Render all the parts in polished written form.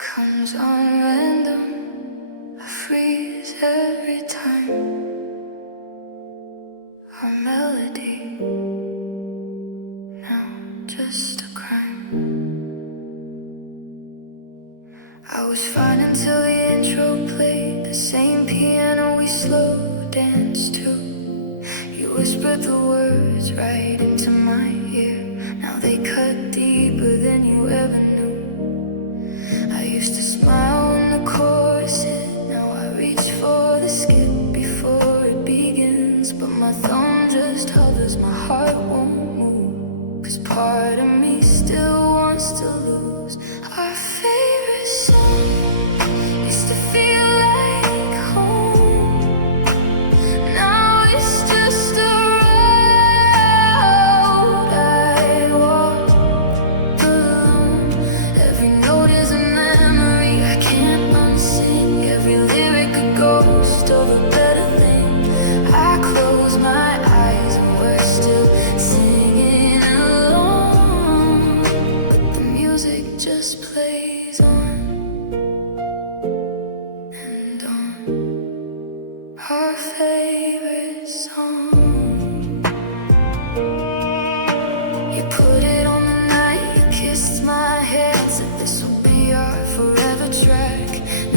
comes on random. I freeze every time. Our melody, now just a crime. I was fine until the intro played, the same piano we slow danced to. You whispered the words right into my ear. Now they cut deeper than you ever knew. I used to smile when the chorus hit. Now I reach for the skip before it begins. But my thumb just hovers, my heart won't move. 'Cause part of me still wants to lose. Our favorite song used to feel like home. Now it's just a road I walk alone. Every note is a memory I can't unsing. Every lyric a ghost of a better thing. I close my eyes and we're still singing along. But the music just plays on and on. Our favorite song. You put it on the night, you kissed my head, said this will be our forever track.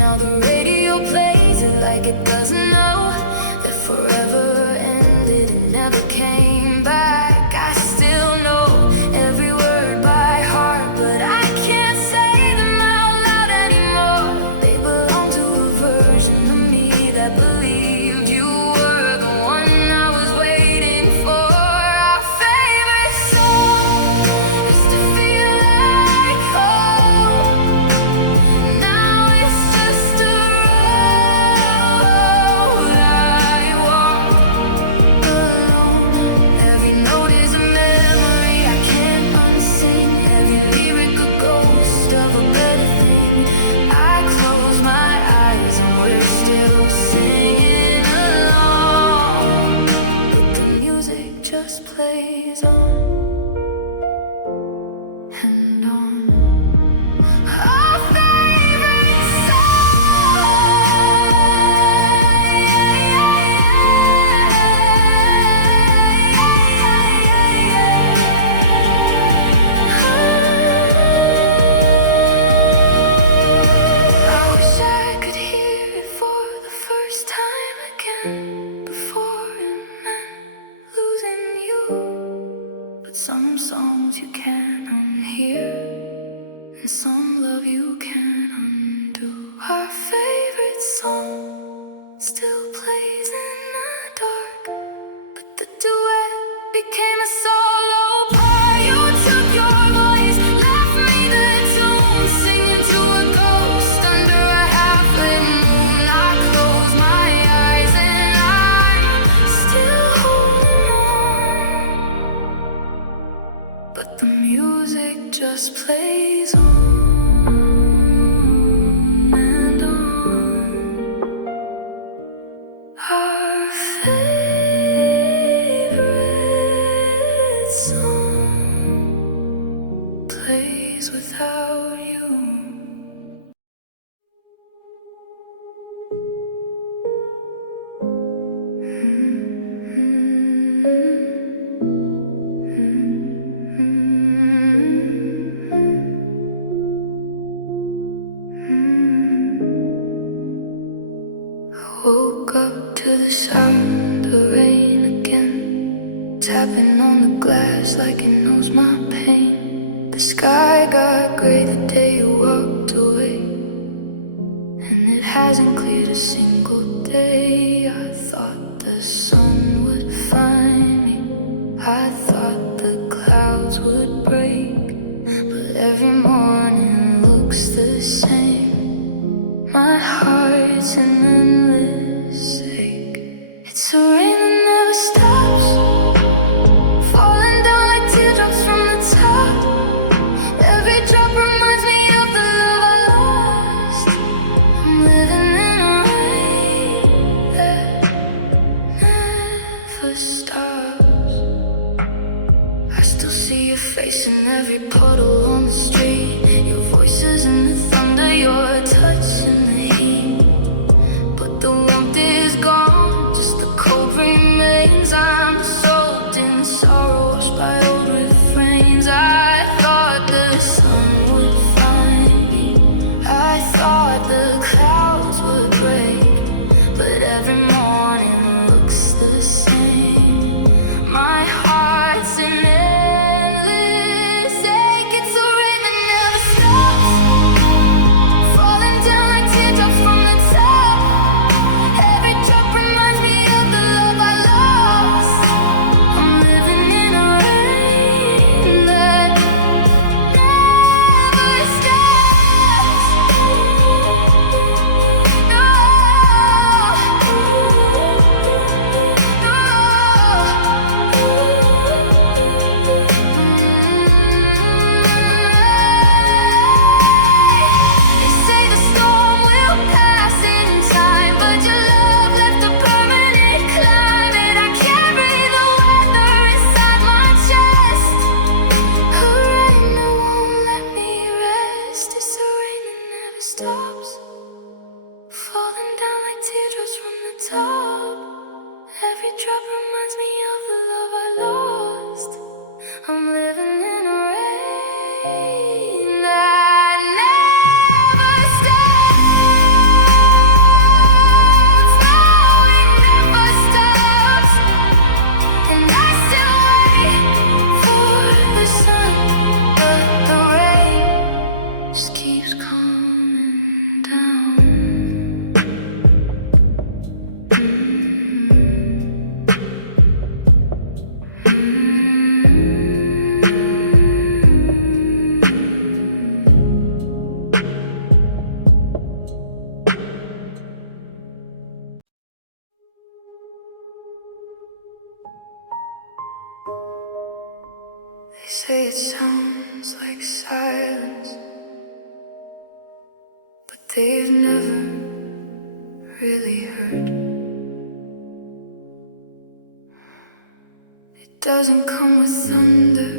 Now the radio plays it like it doesn't know that forever ended and never came back. I still know every word by heart, but I can't say them out loud anymore. They belong to a version of me that believed you were the one I was waiting for. Our favorite song used to feel like home. Now it's just a road I walk alone. Every note is a memory I can't unsing. Every lyric a ghost of a better thing. I close my eyes and we're still singing along. But the music just plays on and on. Our favorite I wish I could hear it for the first time again, before and then losing you. But some songs you can't unhear, and some love you can't undo. Our favorite song still plays in the dark, but the duet became a solo part. You took your voice, left me the tune, singing to a ghost under a half-lit moon. I close my eyes and I'm still holding on. But the music just plays on and on. Our favorite song plays without you. Woke up to the sound of rain again, tapping on the glass like it knows my pain. The sky got gray the day you walked away, and it hasn't cleared a single day. I thought the sun would find me, I thought the clouds would break, but every morning looks the same. My heart's an endless ache. It's a rain that never stops, falling down like teardrops from the top. Every drop reminds me of the love I lost. I'm living in a rain that never stops. I still see your face in every puddle on the street. it sounds like silence, but they've never really heard. It doesn't come with thunder,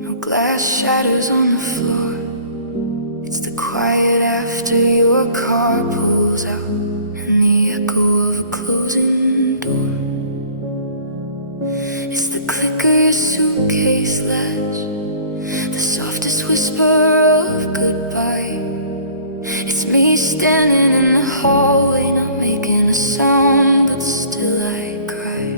no glass shatters on the floor. It's the quiet after your car pulls out and the echo of a closing door. It's the click of your suitcase latch, the softest whisper of goodbye. It's me standing in the hallway, not making a sound, but still I cry.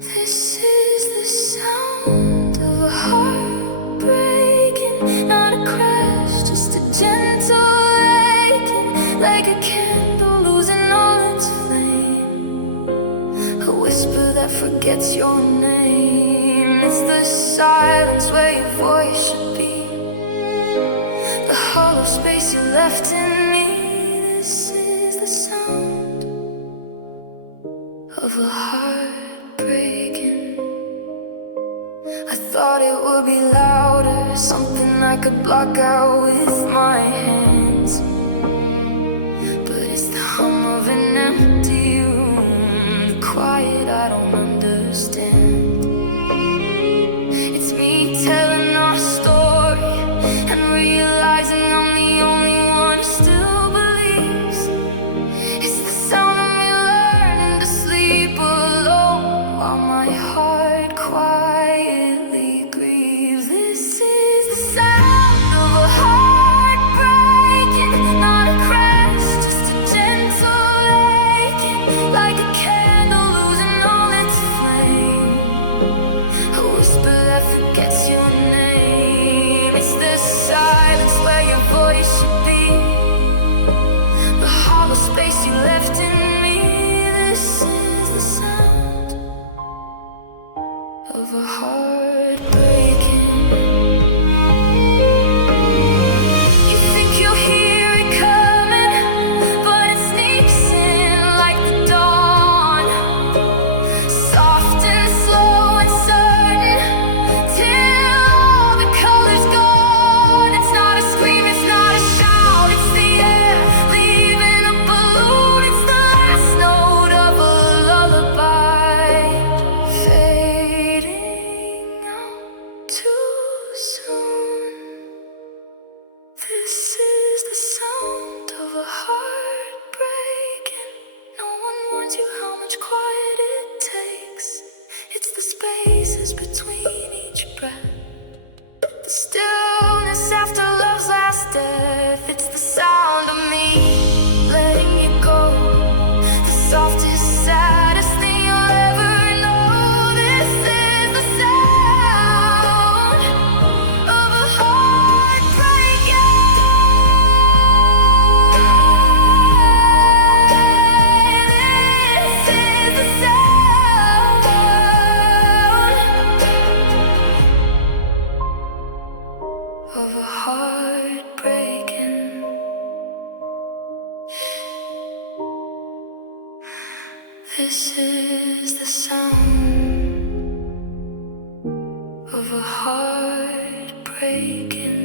This is the sound of a heart breaking, not a crash, just a gentle aching, like a candle losing all its flame, a whisper that forgets your name. It's the silence where your voice should be, the hollow space you left in me. This is the sound of a heart breaking. I thought it would be louder, something I could block out with my hands, but it's the hum of an empty room, the quiet I don't understand. It's me telling our story and realizing I'm the only one who still believes. It's the sound of me learning to sleep alone while my heart quietly grieves. This is the sound of a heart breaking, not a crash, just a gentle aching, like a candle losing all its flame, a whisper that forgets your name. It's the silence where your voice should be, the hollow space you left in me. This is the sound of a heart breaking. You think you'll hear it coming, but it sneaks in like the dawn, soft and slow and certain, till all the colors gone. It's not a scream, it's not a shout, it's the air leaving a balloon. It's the last note of a lullaby, fading out too soon. This is the sound of a heart breaking. No one warns you how much quiet it takes. It's the spaces between each breath, the stillness after love's last death. It's the sound of me letting you go, the softest, saddest thing you'll ever know. This is the sound of a heart breaking. This is the sound of a heart breaking. This is the sound of a heart breaking.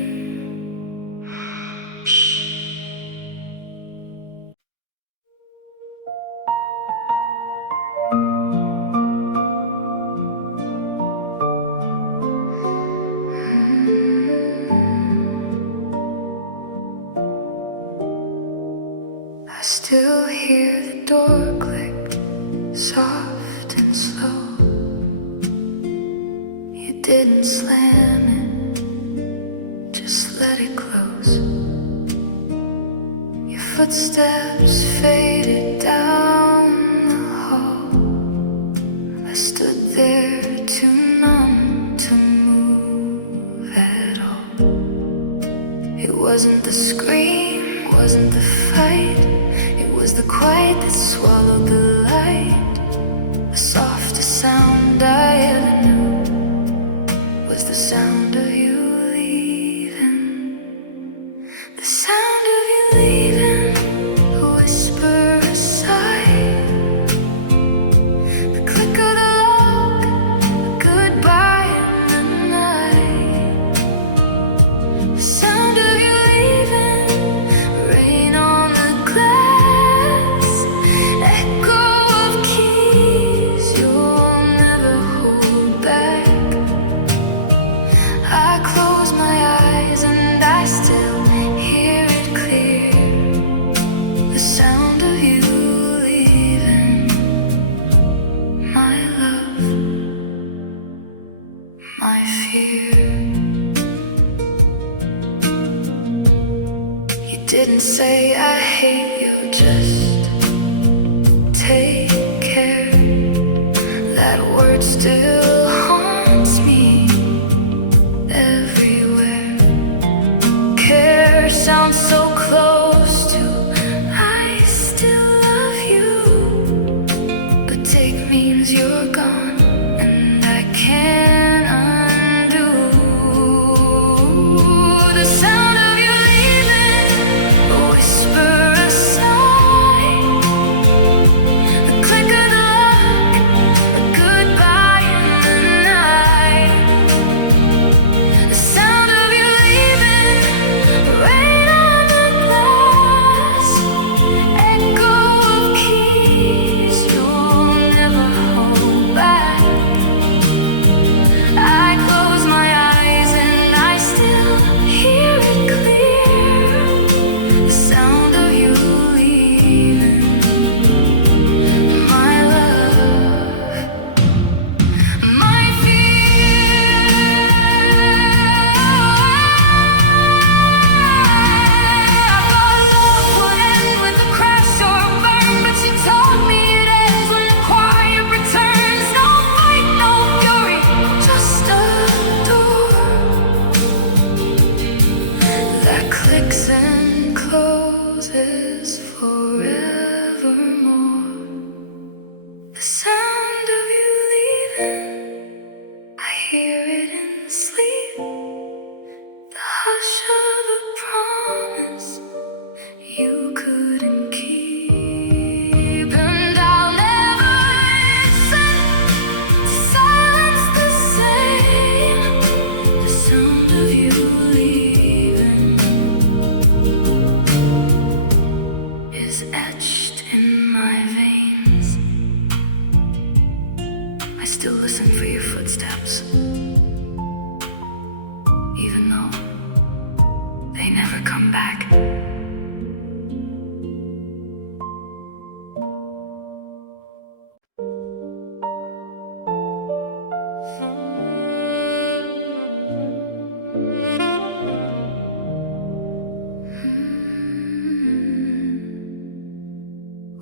I still hear the door click, soft and slow. You didn't slam it, just let it close. Your footsteps faded down the hall. I stood there too numb to move at all. It wasn't the scream, wasn't the fight, it was the quiet that swallowed the light. The softest sound I ever knew was the sound of you leaving. The sound of you leaving, a whisper aside, the click of the lock, a goodbye in didn't say I hate you, just take care. That word still haunts me everywhere. Care sounds so close to I still love you, but take means you're gone, and I can't undo the sound of you leaving, a whisper, a sigh, the click of the lock, a goodbye in the night. The sound of you leaving, rain on the glass, echo of keys you'll never hold back. I close my eyes and I still hear it clear, the sound of you leaving, my love, my fear. I thought love would end with a crash or a burn, but you taught me it ends when the quiet returns. No fight, no fury, just a door that clicks and closes forevermore. The sound of you leaving, I hear it in sleep, the hush of a promise you couldn't keep. And I'll never listen to silence the same, the sound of you leaving is etched in my veins. I still listen for your footsteps, even though they never come back.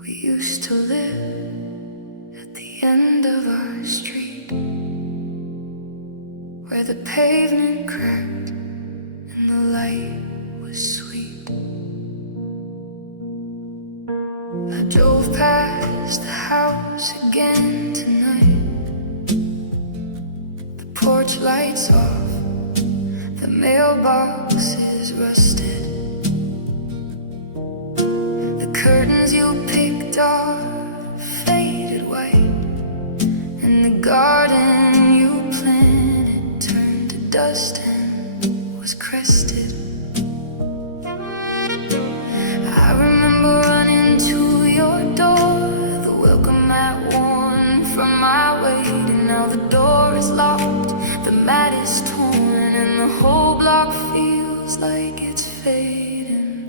We used to live at the end of our street, where the pavement cracked and the light was sweet. I drove past the house again tonight, the porch lights off, the mailbox is rusted. The curtains you picked are faded white, and the garden you planted turned to dust and was crested. I remember running to your door, the welcome mat worn from my weight, and now the door is locked, the mat is torn, and the whole block feels like it's fading.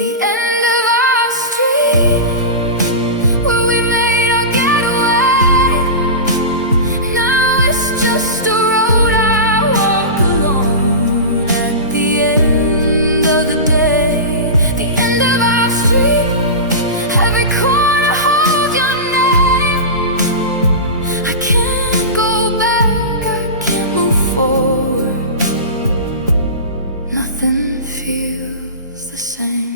The end of our street, where we made our getaway, now it's just a road I walk alone at the end of the day. The end of our street, every corner holds your name. I can't go back, I can't move forward, nothing feels the same.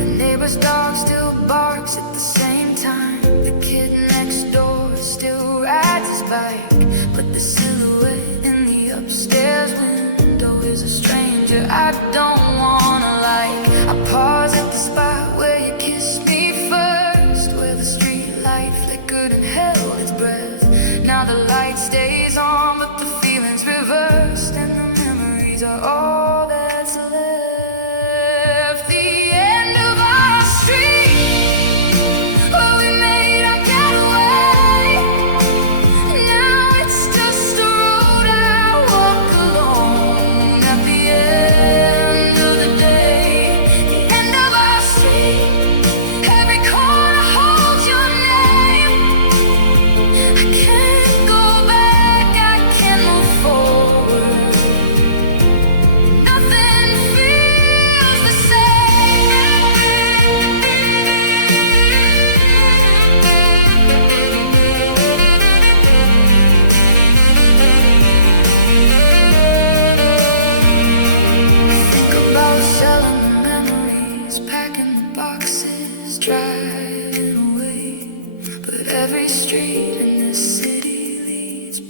The neighbor's dog still barks at the same time, the kid next door still rides his bike, but the silhouette in the upstairs window is a stranger I don't wanna like. I pause at the spot where you kissed me first, where the street light flickered and held its breath. Now the light stays on, but the feeling's reversed, and the memories are all that's left. The end of our street, where we made our getaway, now it's just a road I walk alone at the end of the day. The end of our street, every corner holds your name. I can't go back, I can't move forward,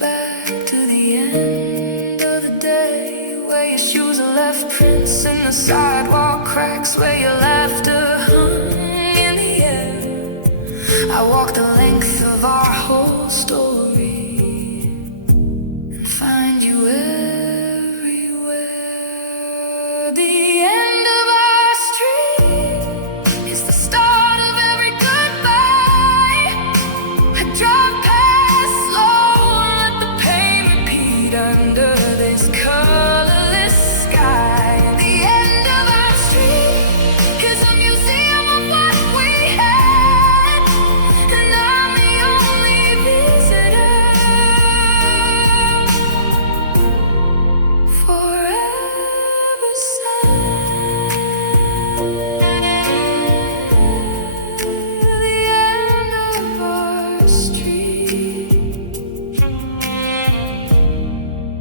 back to the end of the day, where your shoes are left prints in the sidewalk cracks, where your laughter hung in the air. I walk the length of our whole story and find you everywhere. The end of our street is the start of every goodbye. I drive past slow and let the pain repeat under this colorless sky. The end of our street is a museum of what we had, and I'm the only visitor. Forever sad. The end of our street,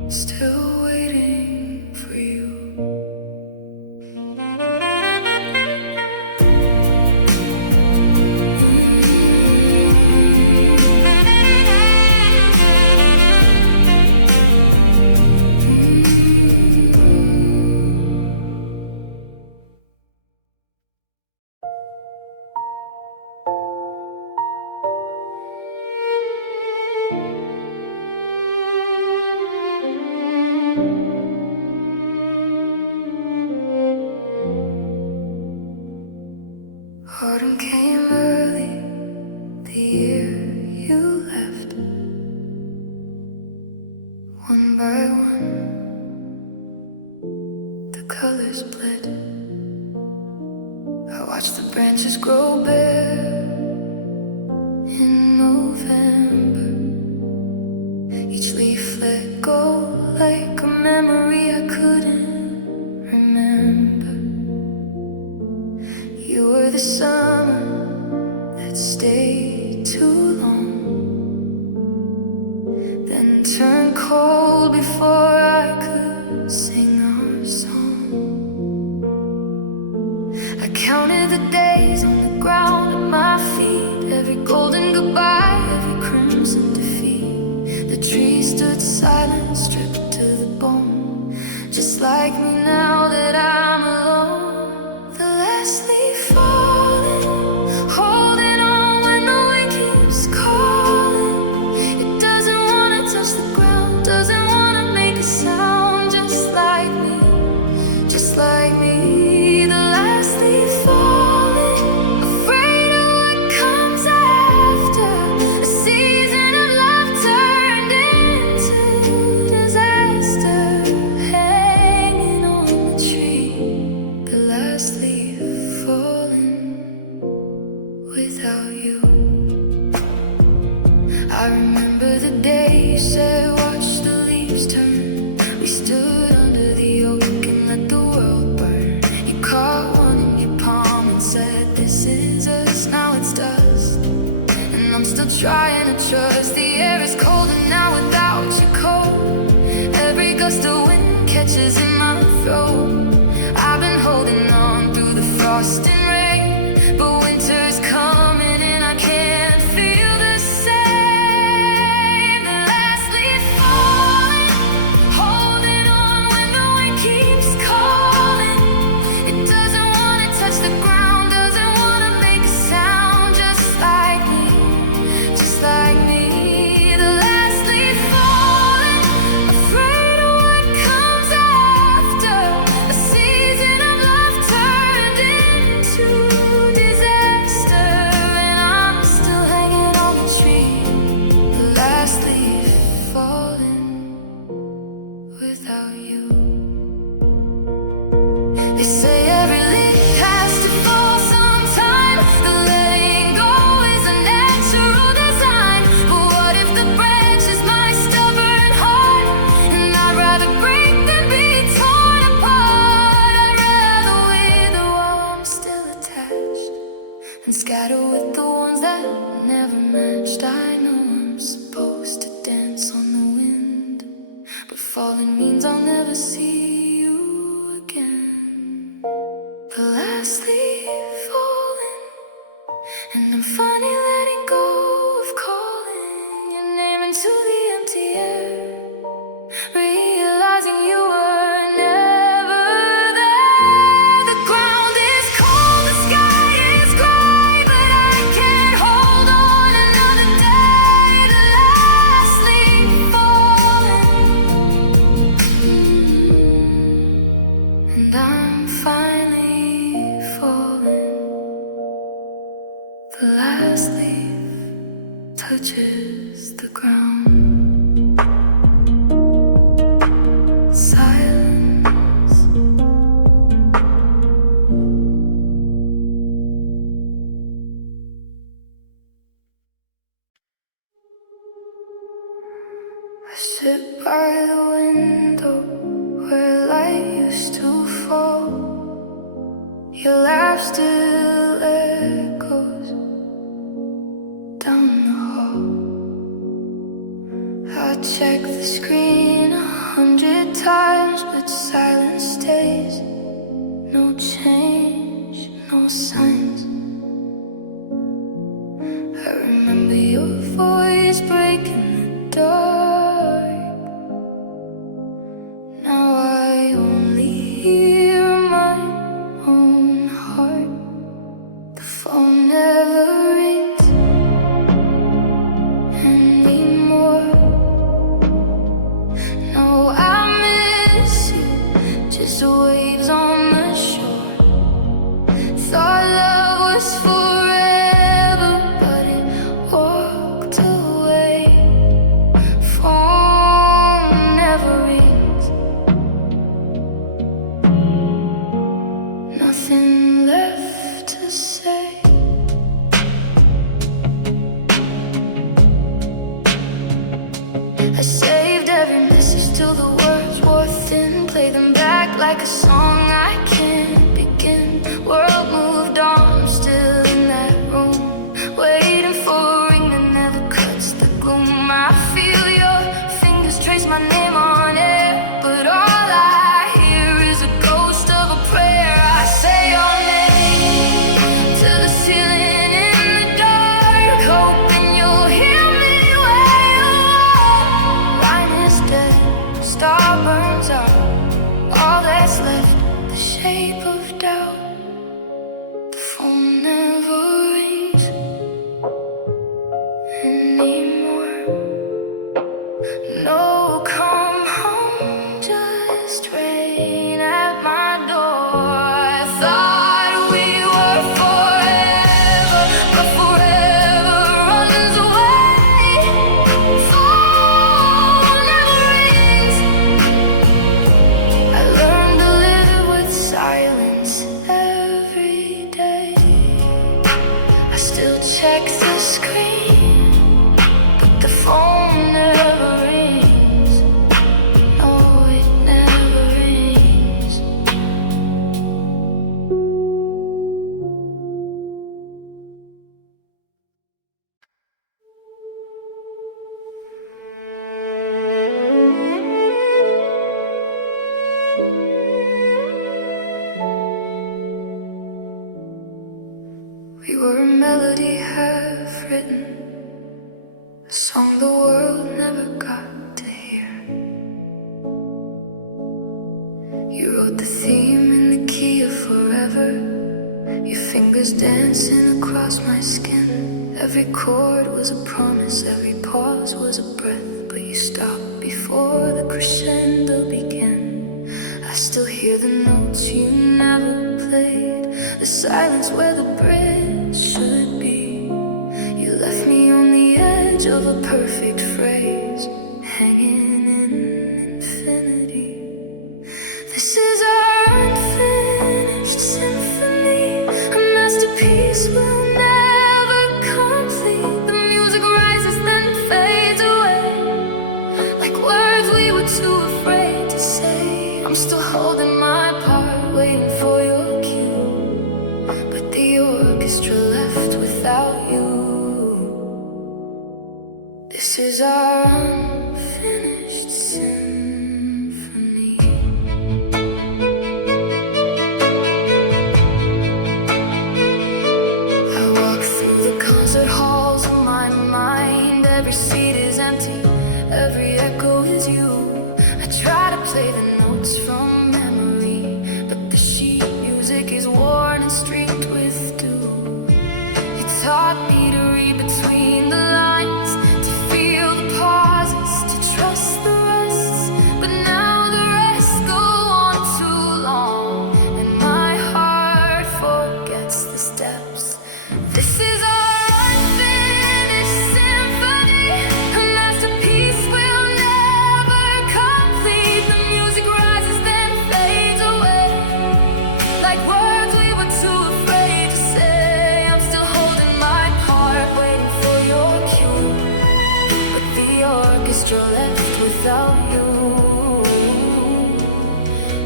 still waiting for you. Autumn came early the year you left. One by one, the colors bled. I watched the branches grow bare in November. Each leaf let go like a memory I couldn't remember. You were the summer that stayed too long, then turned cold before I could sing our song. I counted the days on the ground at my feet, every golden goodbye, every crimson defeat. The trees stood silent, stripped to the bone, just like me now that I'm alone. The last leaf falling, holding on when the wind keeps calling. It doesn't want to touch the ground, doesn't want to make a sound, just like me, just like me. The last leaf falling, afraid of what comes after. A season of love turned into disaster, hanging on the tree. The last leaf falling without you. I remember the day you said, watch the leaves turn. We stood under the oak and let the world burn. You caught one in your palm and said, this is us. Now it's dust, and I'm still trying to trust. The air is colder now without your coat. Every gust of wind catches in my throat. I've been holding on through the frost and rain, but winter's coming and I can't feel the same. The last leaf falling, holding on when the wind keeps calling. It doesn't want to touch the ground, doesn't want to make a sound, just like me, just like me. The last leaf falling, afraid of what comes after. A season of love turned into disaster, and I'm still hanging on the tree. The last leaf falling without you. They say every leaf has to fall sometime. The letting go is a natural design. But what if the branch is my stubborn heart? And I'd rather break than be torn apart. I'd rather wither while I'm still attached, and scatter with the ones that never matched. I know I'm supposed to dance on the wind, but falling means I'll never see you again. The last leaf falling, and I'm finally letting go of calling your name into the empty air. sit by the window where light used to fall. Your laugh still echoes down the hall. I check the screen 100 times, but silence stays. No change, no signs. I remember your voice breaking the dark. Now I only hear my own heart. The phone never rings anymore. No, I miss you, just waves on the shore. Thought love was forever, but it walked away. Phone never rings. Nothing left to say. I saved every message till the words wore thin. Play them back like a song I can't begin. World moved on, I'm still in that room, waiting for a ring that never cuts the gloom. I feel your fingers trace my name on air, but all I hear is a ghost of a prayer. I say your name to the ceiling in the dark, hoping you'll hear me where you are. Line is dead, star burns out. All that's left, the shape of doubt. The phone never rings anymore. No, come home, just rain at my door. I thought we were forever, but forever runs away. Phone never rings. I learned to live with silence every day. I still check the screen, but the phone never rings. No, it never rings. We were a melody half written, a song the world never got to hear. You wrote the theme in the key of forever, your fingers dancing across my skin. Every chord was a promise, every pause was a breath, but you stopped before the crescendo began. I still hear the notes you never played, the silence where the bridge should be. You left me on the edge of a perfect phrase, hanging in infinity. This is our unfinished symphony, a masterpiece we'll never complete. The music rises then fades away, like words we were too afraid to say. I'm still holding my part, waiting for your cue, but the orchestra left without you. This is our unfinished symphony. I walk through the concert halls of my mind. Every seat is empty, every echo is you. I try to play the notes from memory, but the sheet music is worn and streaked with dew. You taught me to read between the lines, to feel the pause. without you.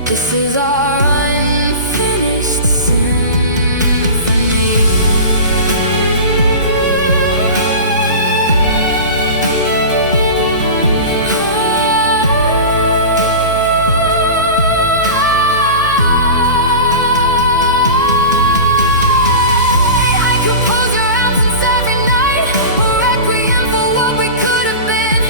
This is our unfinished symphony. I compose your absence every night, a requiem for what we could have been.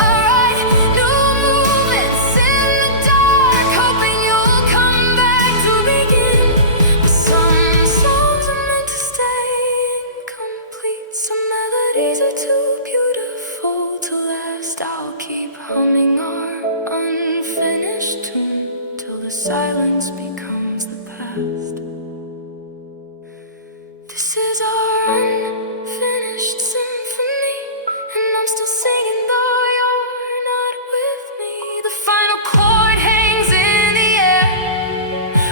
I write new movements in the dark, hoping you'll come back to begin. But some songs are meant to stay incomplete. Some melodies are too beautiful to last. I'll keep humming our unfinished tune till the silence becomes the past. This is our unfinished symphony, and I'm still singing though you're not with me. The final chord hangs in the air,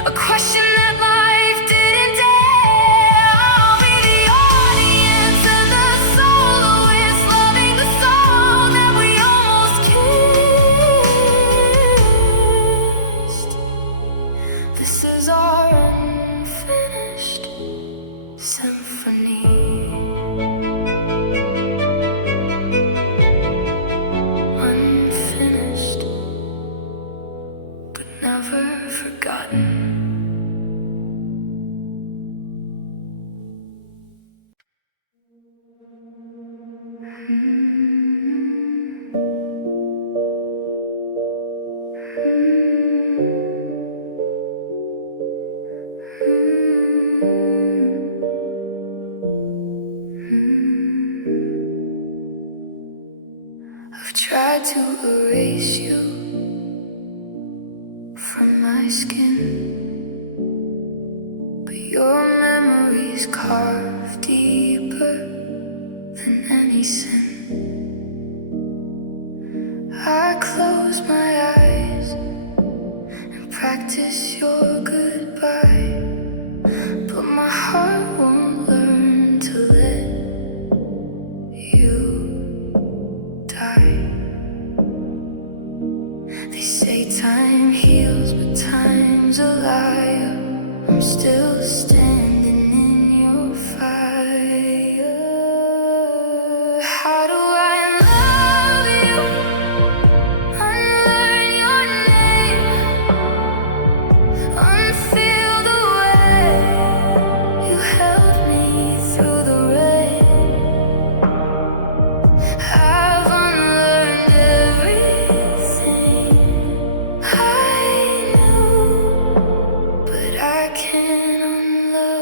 a question that life didn't dare. I'll be the audience and the soloist, loving the song that we almost kissed. This is our unfinished symphony. Unfinished, but never forgotten. I've tried to erase you from my skin, but your memory's carved deeper than any sin. I close my eyes and practice your goodbye, but my heart won't learn to let you die. They say time heals, but time's a liar. I'm still standing in your fire. How do I love you? Unlearn your name, unfeel the way you held me through the rain. I've unlearned everything I knew, but I can't unlove.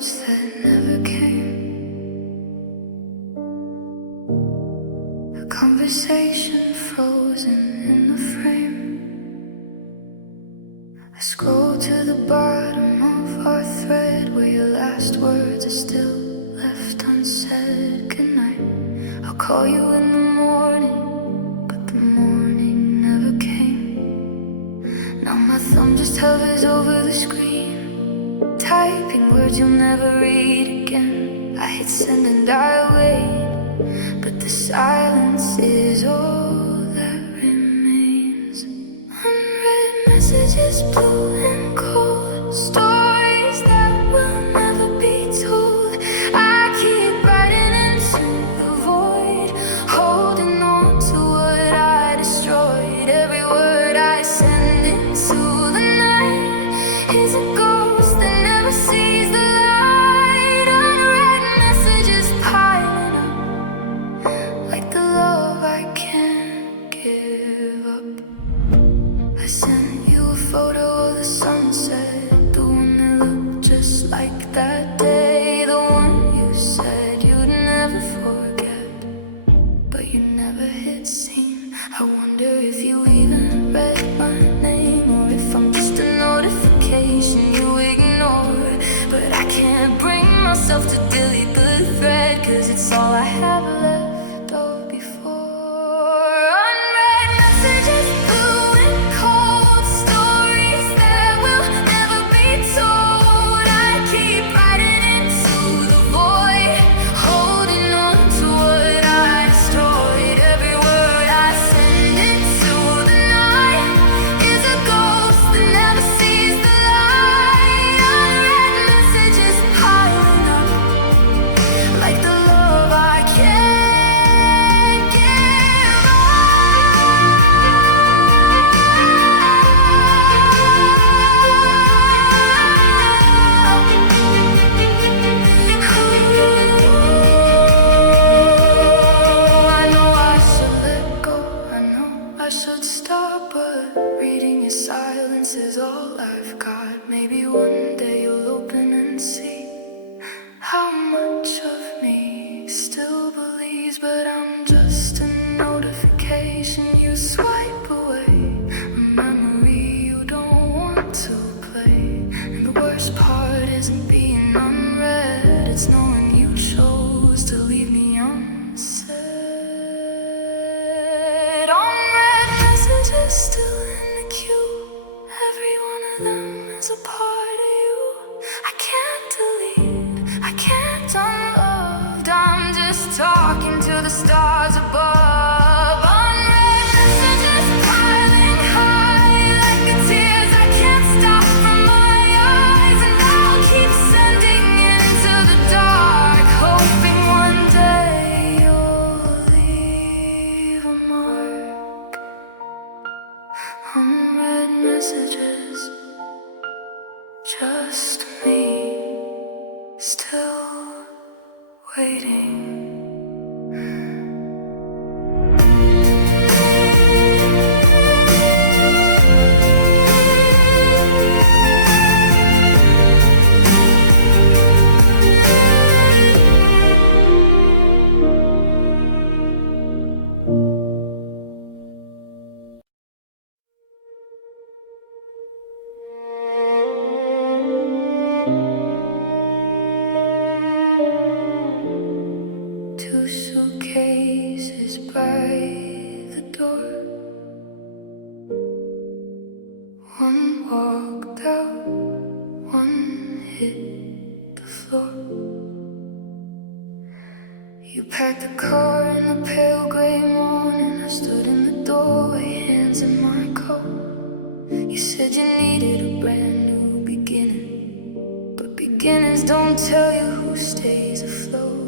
thoughts that never came. A conversation frozen in the frame. I scroll to the bottom of our thread, where your last words are still left unsaid. Good night, I'll call you in the morning, but the morning never came. Now my thumb just hovers over the screen, typing words you'll never read again. I hit send and I wait, but the silence is all that remains. Unread messages, blue and cold, stories that will never be told. I keep writing into the void, holding on to what I destroyed. Every word I send into the night is a ghost that never sees the light. Unread messages piling up, like the love I can't give up. I sent you a photo of the sunset, the one that looked just like that day, the one you said you'd never forget, but you never hit seen. I wonder if you even read my name, or if I'm just a notification you ignore. But I can't bring myself to delete the thread, 'cause it's all I have left of before. Unread messages, blue and cold, stories that will never be told. I keep writing into the void, holding on to what I destroyed. Every word I send into the night is a ghost that never sees the light. Unread messages piling up, like the love I can't give up. I know I should let go, I know I should stop, but reading your silence is all I've got. Maybe one day you'll open and see how much of me still believes, but I'm just a notification you swipe away, a memory you don't want to play. And the worst part isn't being unread, it's knowing you chose to leave me unsaid. Unread messages still in the queue, every one of them is a part of you. I can't delete, I can't unloved, I'm just talking to the stars above. Unread messages piling high, like the tears I can't stop from my eyes. And I'll keep sending into the dark, hoping one day you'll leave a mark. Unread messages, just me, still waiting. Two suitcases by the door, one walked out, one hit the floor. You packed the car in the pale gray morning. I stood in the doorway, hands in my coat. You said you needed a brand new beginning, but beginnings don't tell you who stays afloat.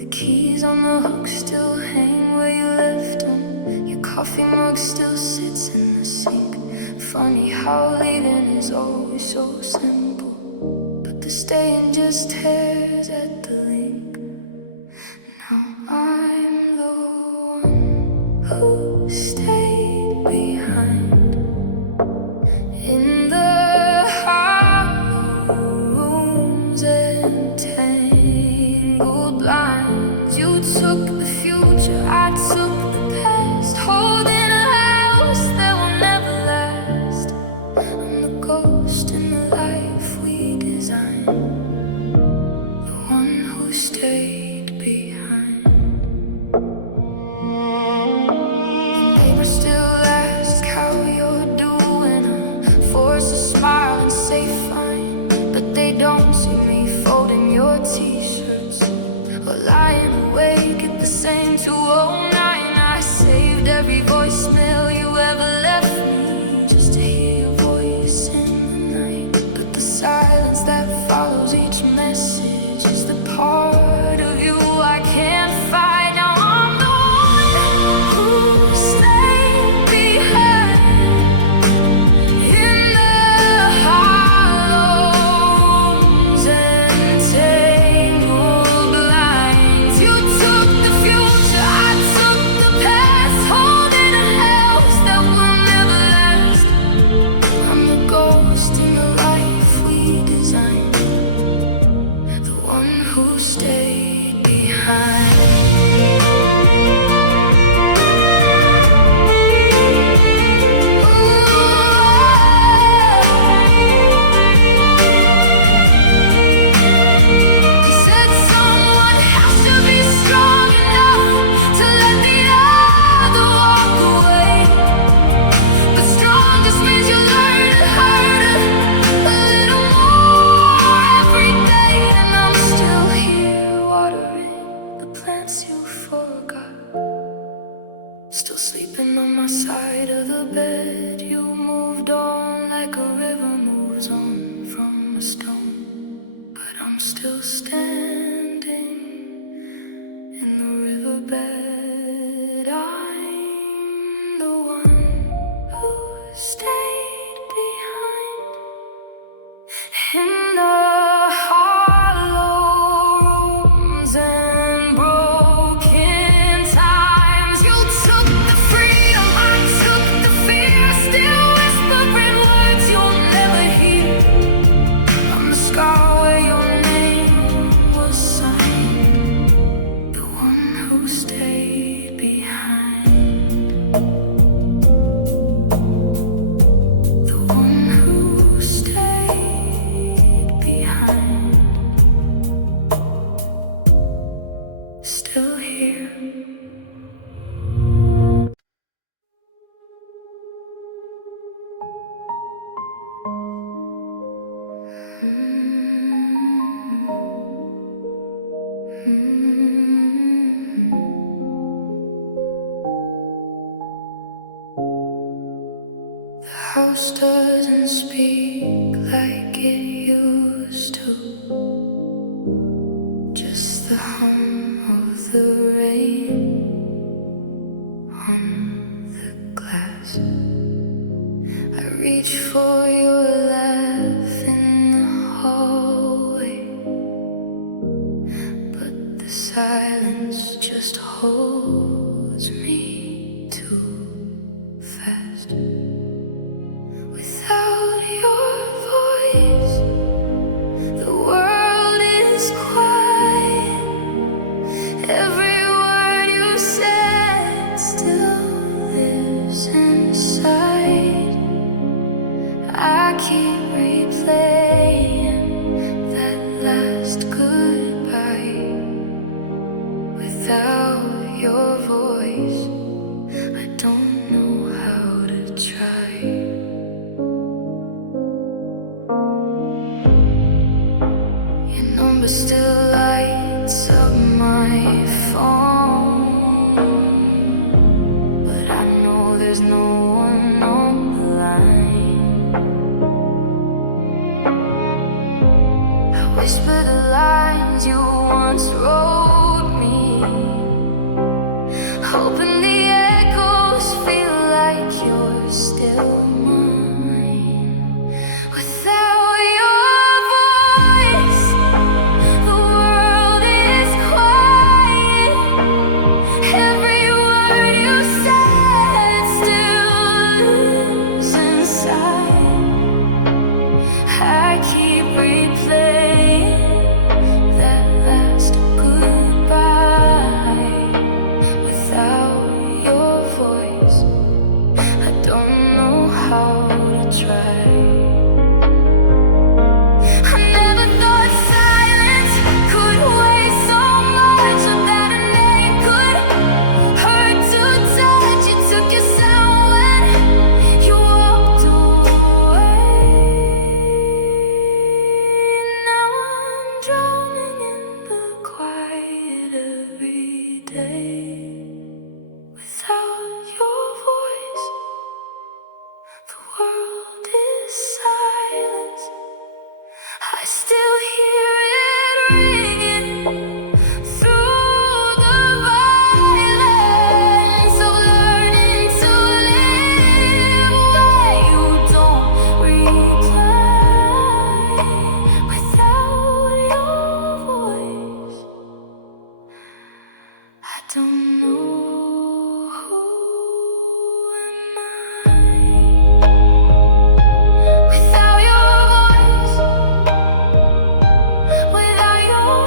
The keys on the hook still hang where you left them. Your coffee mug still sits in the sink. Funny how leaving is always so simple, but the staying just tears at the link. Now I'm the one who stayed behind in the hollow rooms and tangled lines. You took the future, I took the past, holding a house that will never last. I'm the ghost in the life we designed, the one who stayed behind. Neighbors still ask how you're doing. I'm forced to smile and say fine, but they don't see me folding your t-shirts or lying awake at the same 2:09. I saved every voicemail you ever left me, just to hear your voice in the night. But the silence that follows each message is the part of you I can't find. Now I'm the one who stayed behind in the hollows and tangled lines. You took the future, I took the past, holding a house that will never last. I'm the ghost in the life we designed, the one who stayed behind. Said someone has to be strong enough to let the other walk away. But strong just means you learn to hurt a little more every day. And I'm still here watering the plants you forgot, still sleeping on my side of the bed. You moved on like a river moves on from a stone, but I'm still standing in the riverbed. I'm the one who stayed behind in the hollow rooms and broken times. You took the freedom, I took the fear, still whispering words you'll never hear. I'm the scar where your name was signed, the one who stayed behind, the one who stayed behind, still here. The house doesn't speak like it used to, just the hum of the rain on the glass. I reach for your laugh in the hallway, but the silence just holds me too fast. Without your voice, the world is quiet. Every word you said still lives inside. I keep replaying that last goodbye without your voice. ringing through the violence of learning to live where you don't reply without your voice. I don't know who am I without your voice, without your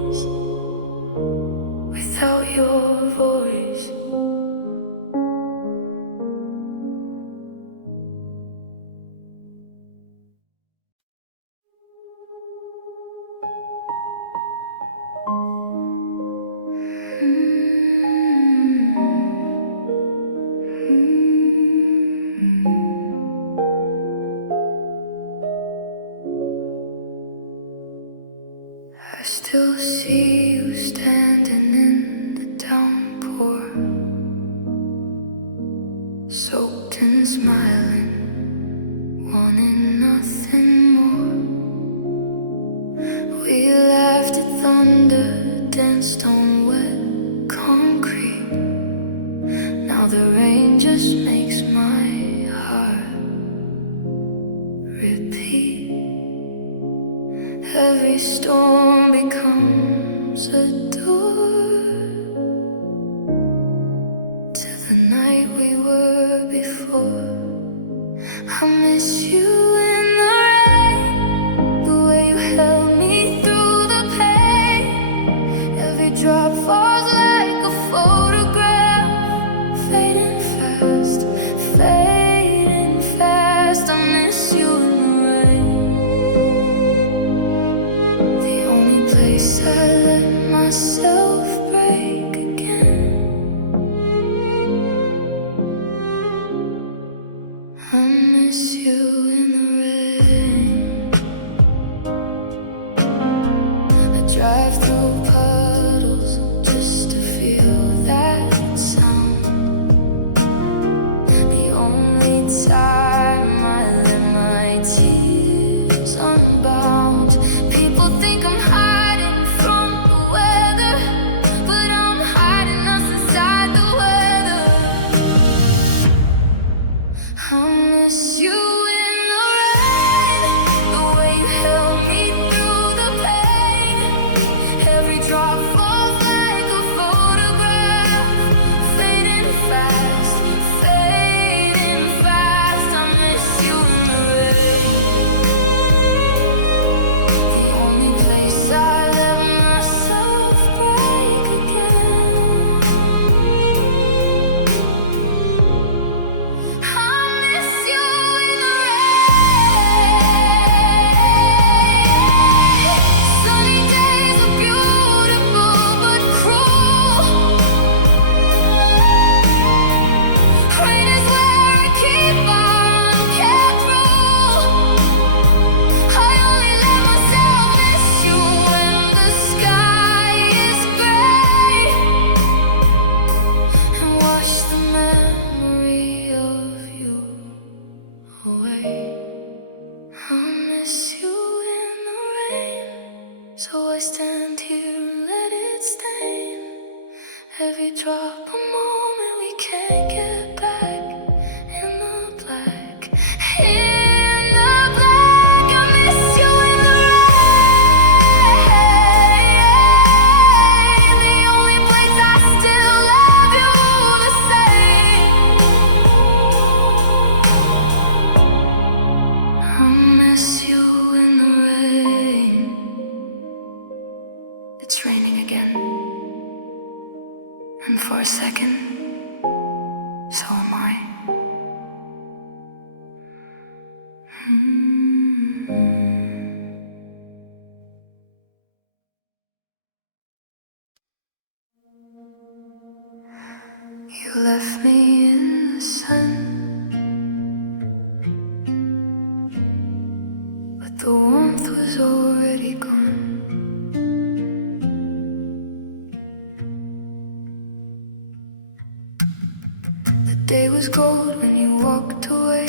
voice, without your voice. I still see you standing in the downpour, soaked and smiling, wanting nothing more. We laughed at thunder, danced on wet concrete. Now the rain just makes my heart repeat. Every storm becomes a door to the night we were before. I miss you in the rain, the way you held me through the pain. Every drop falls like a photograph, fading fast, fading fast. I miss you in the rain, the only place I let myself break again. I miss you in the rain. I drive through puddles just to feel that sound. The only time I let my tears unbound. People think I'm hiding from the weather, but I'm hiding us inside the weather. I miss you in the rain, the way you held me through the pain. Every drop falls like a photograph, fading fast, fading fast. I miss you in the rain, the only place I let myself break again. I miss you in the rain. Sunny days are beautiful but cruel. Rain is where I keep on kept rule. I only let myself miss you when the sky is gray, and wash the memory of you away. I miss you in the rain, so I stand here and let it stain. Every drop a moment we can't get back. In the black, in the black, I miss you in the rain, the only place I still love you the same. I miss you in the rain. It's raining again, and for a second, so am I. You left me in the sun, but the warmth was already gone. The day was cold when you walked away.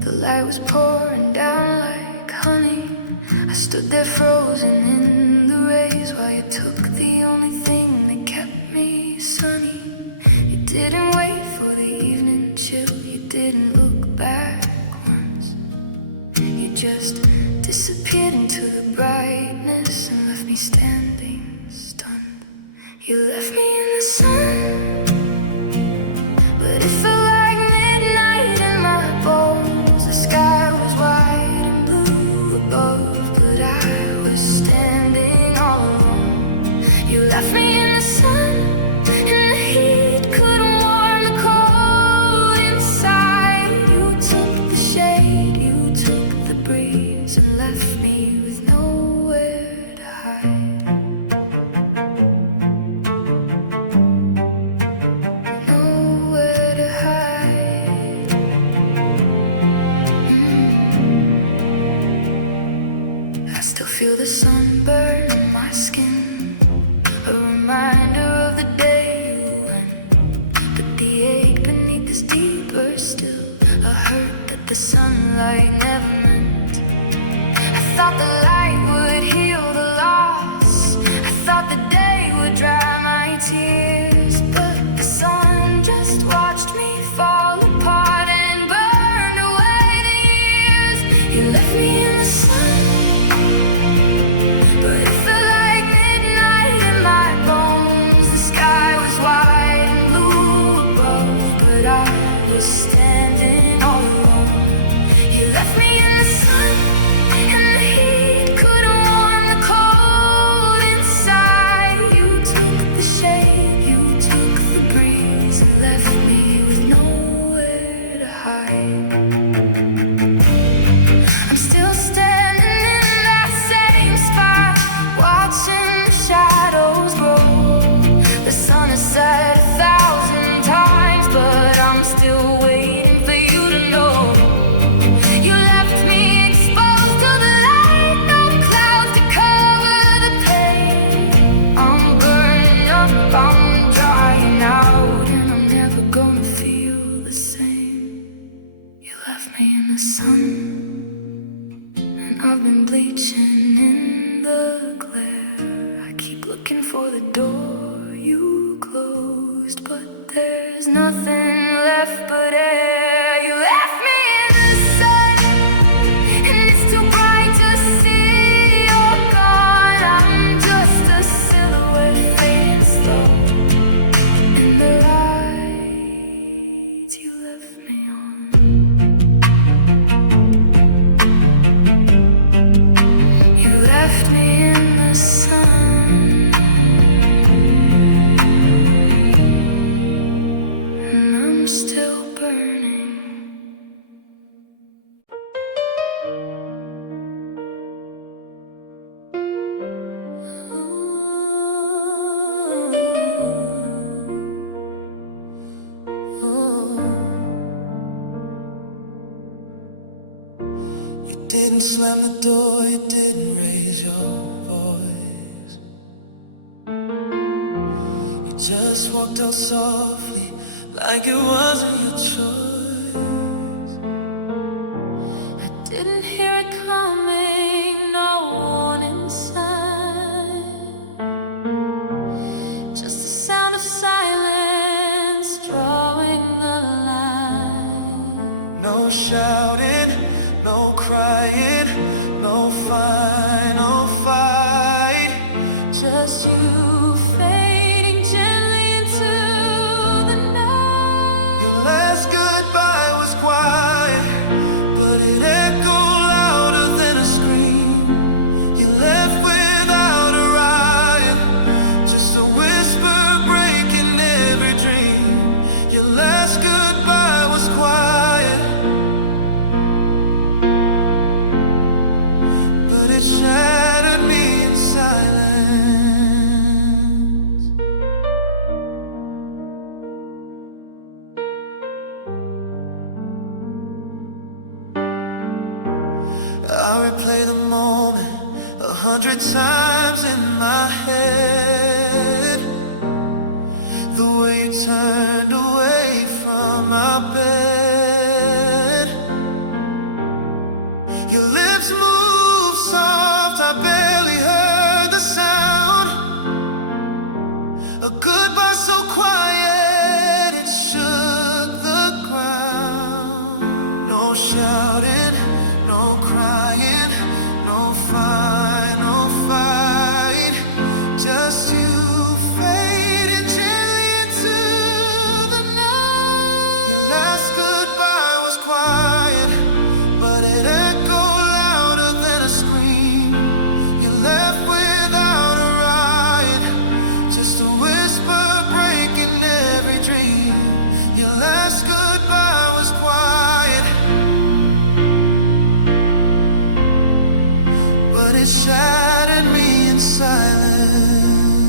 The light was pouring down like honey. I stood there frozen in the rays while you took the only thing that kept me sunny. You didn't wait for the evening chill, you didn't look back once. You just disappeared into the brightness and left me standing stunned. You left me in the sun, but it felt like midnight in my bones. The sky was white and blue above, but I was standing all alone. You left me in the sun, and the heat couldn't warm the cold inside. You took the shade, you took the breeze, and left me with nowhere to hide. Nowhere to hide. I still feel the sunburn on my skin, a reminder of the day you went. But the ache beneath is deeper still, a hurt that the sunlight never meant. I thought the light would heal the loss, I thought the day would dry my tears, but the sun just watched me fall apart and burned away the years. You left me in the sun, but it felt like midnight in my bones. The sky was white and blue above, but I was standing all alone. You left me in the sun, and the heat couldn't warm the cold inside. You took the shade, you took the breeze, and left me with nowhere to hide. I'm still standing in that same spot, watching the shadows grow. The sun has set 1,000 times, but I'm still waiting for you to know. You left me exposed to the light, no clouds to cover the pain. I'm burning up, I'm drying out, and I'm never gonna feel the same. You left me in the sun, and I've been bleaching in the glare. I keep looking for the door you closed, but there's nothing left but air. You left me in the sun, and it's too bright to see you're gone. I'm just a silhouette fading slow in the lights you left me on. You left me in the sun, and I'm still burning. You didn't slam the door, you didn't raise your voice. You just walked out softly, like it wasn't your choice. I didn't hear it coming, no warning sign. Just the sound of silence drawing the line. No shouting, no crying, no final fight. Just you fading gently into the night. Your last goodbye was quiet, but it echoed louder than a scream. You left without a riot, just a whisper breaking every dream. Your last goodbye was quiet, but it shattered me in silence. I replay the moment 100 times in my head. The way you turned away from my bed. it shattered me in silence.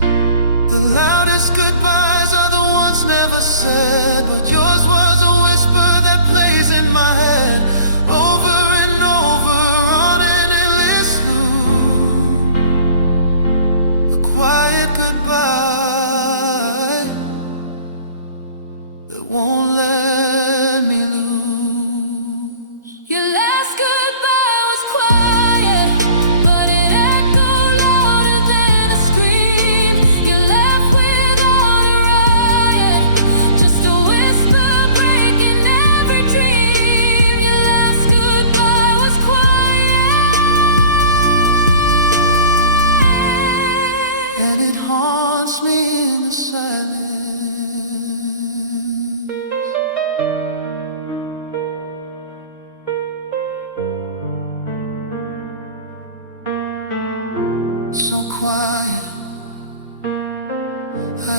The loudest goodbyes are the ones never said, but yours was a whisper that plays in my head, over and over on an endless loop. A quiet goodbye that won't let me lose. Your last goodbye was quiet, but it echoed louder than a scream. You left without a riot, just a whisper breaking every dream. Your last goodbye was quiet, And it haunts me in the silence. So quiet, I